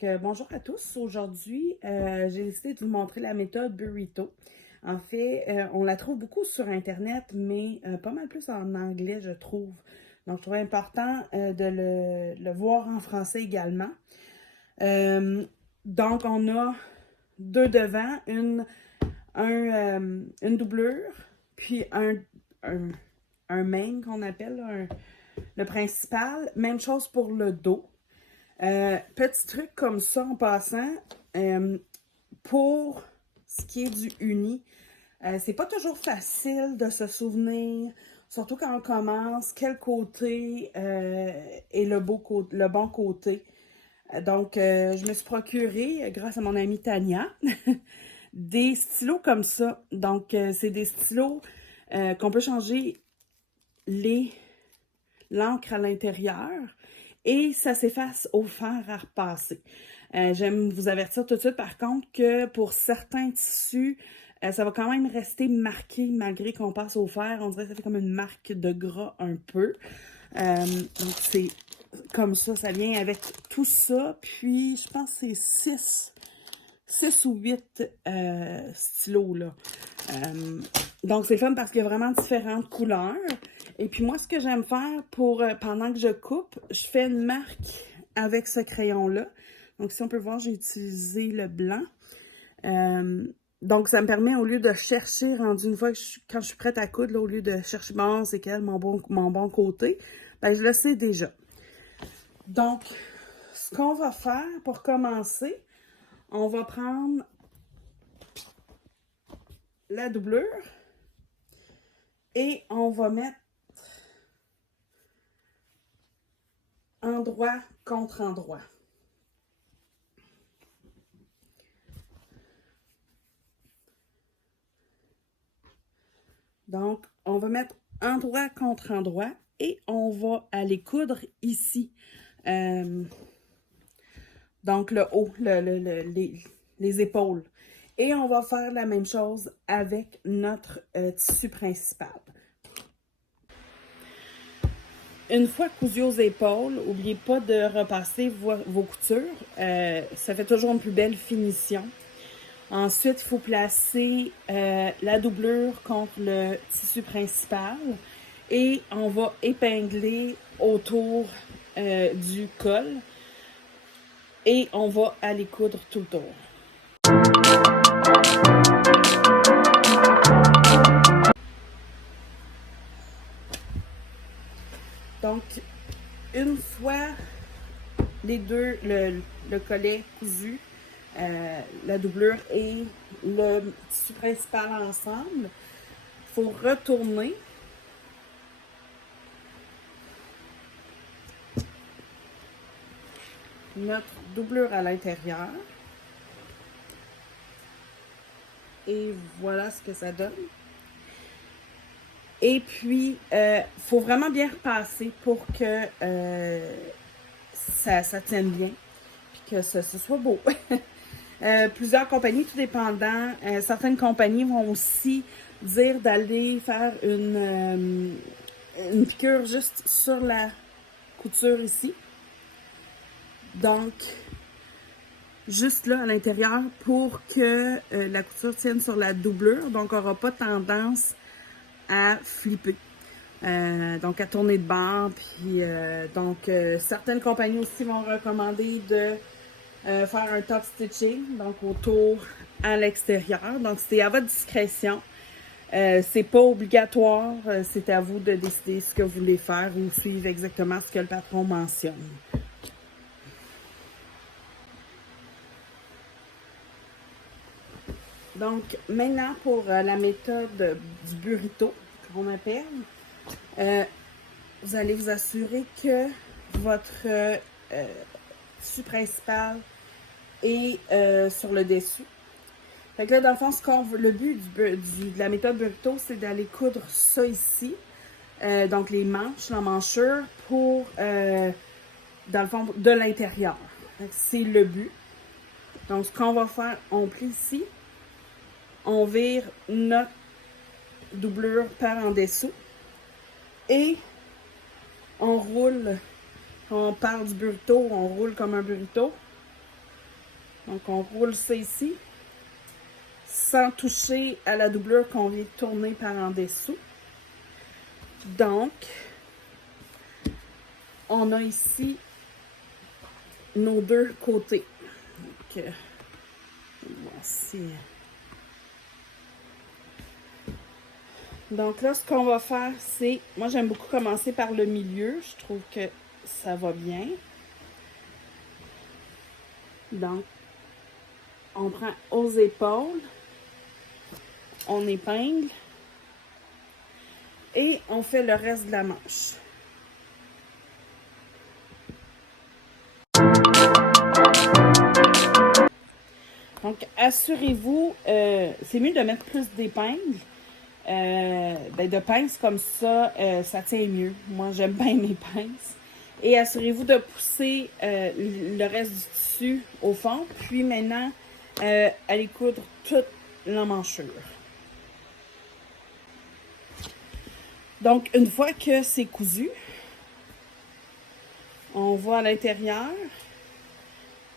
Bonjour à tous. Aujourd'hui, j'ai décidé de vous montrer la méthode Burrito. En fait, on la trouve beaucoup sur Internet, mais pas mal plus en anglais, je trouve. Donc, je trouvais important de le voir en français également. Euh, donc, on a deux devants, une doublure, puis un, un main qu'on appelle, le principal. Même chose pour le dos. Petit truc comme ça en passant, pour ce qui est du uni, c'est pas toujours facile de se souvenir, surtout quand on commence, quel côté est le bon côté. Je me suis procuré, grâce à mon amie Tania, des stylos comme ça. C'est des stylos qu'on peut changer l'encre à l'intérieur et ça s'efface au fer à repasser. J'aime vous avertir tout de suite par contre que pour certains tissus, ça va quand même rester marqué malgré qu'on passe au fer. On dirait que ça fait comme une marque de gras un peu. Donc c'est comme ça vient avec tout ça. Puis je pense que c'est 6 ou 8 stylos là. Donc c'est le fun parce qu'il y a vraiment différentes couleurs. Et puis moi, ce que j'aime faire pour pendant que je coupe, je fais une marque avec ce crayon-là. Donc si on peut voir, j'ai utilisé le blanc. Donc ça me permet, au lieu de chercher, rendu une fois que quand je suis prête à coudre, là, au lieu de chercher, bon, c'est quel mon bon côté, ben je le sais déjà. Donc, ce qu'on va faire pour commencer, on va prendre la doublure et on va mettre endroit contre endroit. Donc, on va mettre endroit contre endroit et on va aller coudre ici. Donc, le haut, les épaules. Et on va faire la même chose avec notre tissu principal. Une fois cousu aux épaules, n'oubliez pas de repasser vos coutures. Ça fait toujours une plus belle finition. Ensuite, il faut placer la doublure contre le tissu principal et on va épingler autour du col et on va aller coudre tout le tour. Donc, une fois les deux, le collet cousu, la doublure et le tissu principal ensemble, il faut retourner notre doublure à l'intérieur. Et voilà ce que ça donne. Et puis, faut vraiment bien repasser pour que ça tienne bien, puis que ce soit beau. Plusieurs compagnies, tout dépendant, certaines compagnies vont aussi dire d'aller faire une piqûre juste sur la couture ici. Donc, juste là à l'intérieur pour que la couture tienne sur la doublure. Donc, on n'aura pas tendance à flipper. Donc, à tourner de bord. Puis, certaines compagnies aussi vont recommander de faire un top stitching, donc autour à l'extérieur. Donc, c'est à votre discrétion. C'est pas obligatoire. C'est à vous de décider ce que vous voulez faire ou suivre exactement ce que le patron mentionne. Donc, maintenant, pour la méthode du burrito, qu'on appelle, vous allez vous assurer que votre tissu principal est sur le dessus. Fait que là, dans le fond, le but de la méthode burrito, c'est d'aller coudre ça ici. Donc, les manches, l'emmanchure, pour, dans le fond, de l'intérieur. C'est le but. Donc, ce qu'on va faire, on plie ici. On vire notre doublure par en dessous et on roule. On part du burrito, on roule comme un burrito Donc, on roule ça ici, sans toucher à la doublure qu'on vient de tourner par en dessous. Donc, on a ici nos deux côtés. Donc, voici. Donc là, ce qu'on va faire, c'est... Moi, j'aime beaucoup commencer par le milieu. Je trouve que ça va bien. Donc, on prend aux épaules, on épingle et on fait le reste de la manche. Donc, assurez-vous, c'est mieux de mettre plus d'épingles. De pinces comme ça, ça tient mieux. Moi, j'aime bien mes pinces. Et assurez-vous de pousser le reste du tissu au fond. Puis maintenant, allez coudre toute l'emmanchure. Donc, une fois que c'est cousu, on va à l'intérieur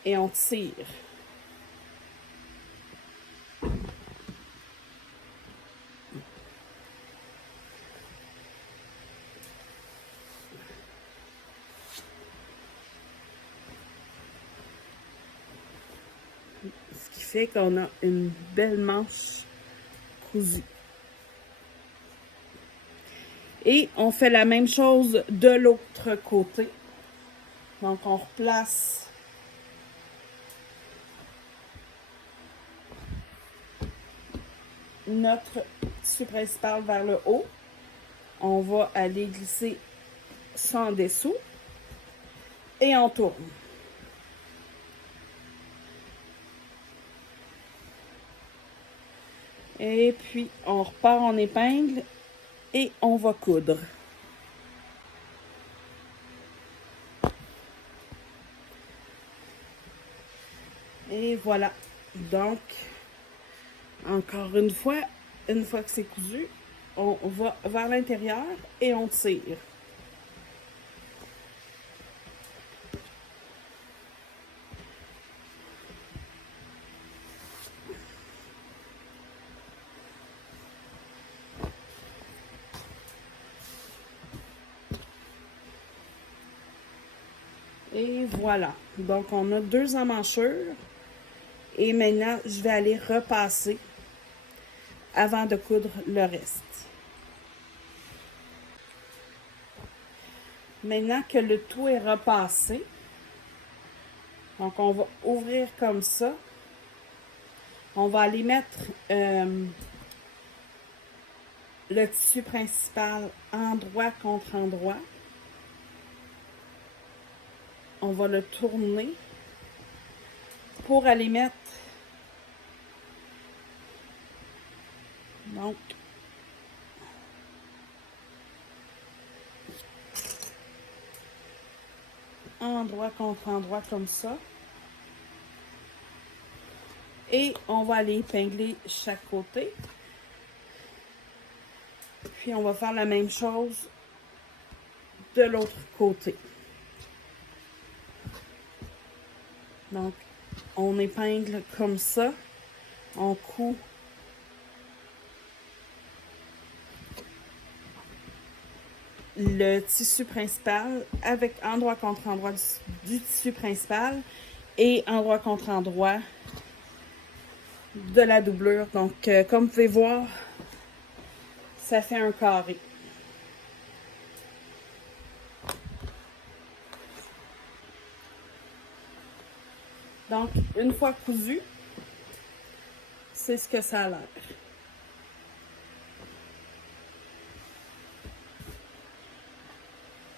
et on tire. Ce qui fait qu'on a une belle manche cousue. Et on fait la même chose de l'autre côté. Donc, on replace notre tissu principal vers le haut. On va aller glisser ça en dessous et on tourne. Et puis, on repart en épingle et on va coudre. Et voilà. Donc, encore une fois que c'est cousu, on va vers l'intérieur et on tire. Et voilà. Donc, on a deux emmanchures. Et maintenant, je vais aller repasser avant de coudre le reste. Maintenant que le tout est repassé, donc on va ouvrir comme ça. On va aller mettre le tissu principal endroit contre endroit. On va le tourner pour aller mettre donc endroit contre endroit comme ça. Et on va aller épingler chaque côté. Puis on va faire la même chose de l'autre côté. Donc, on épingle comme ça. On coud le tissu principal avec endroit contre endroit du tissu principal et endroit contre endroit de la doublure. Donc, comme vous pouvez voir, ça fait un carré. Donc, une fois cousu, c'est ce que ça a l'air.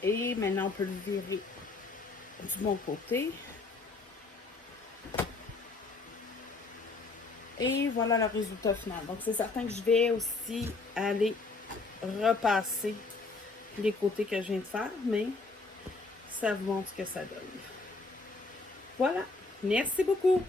Et maintenant, on peut le virer du bon côté. Et voilà le résultat final. Donc, c'est certain que je vais aussi aller repasser les côtés que je viens de faire, mais ça vous montre ce que ça donne. Voilà. Merci beaucoup.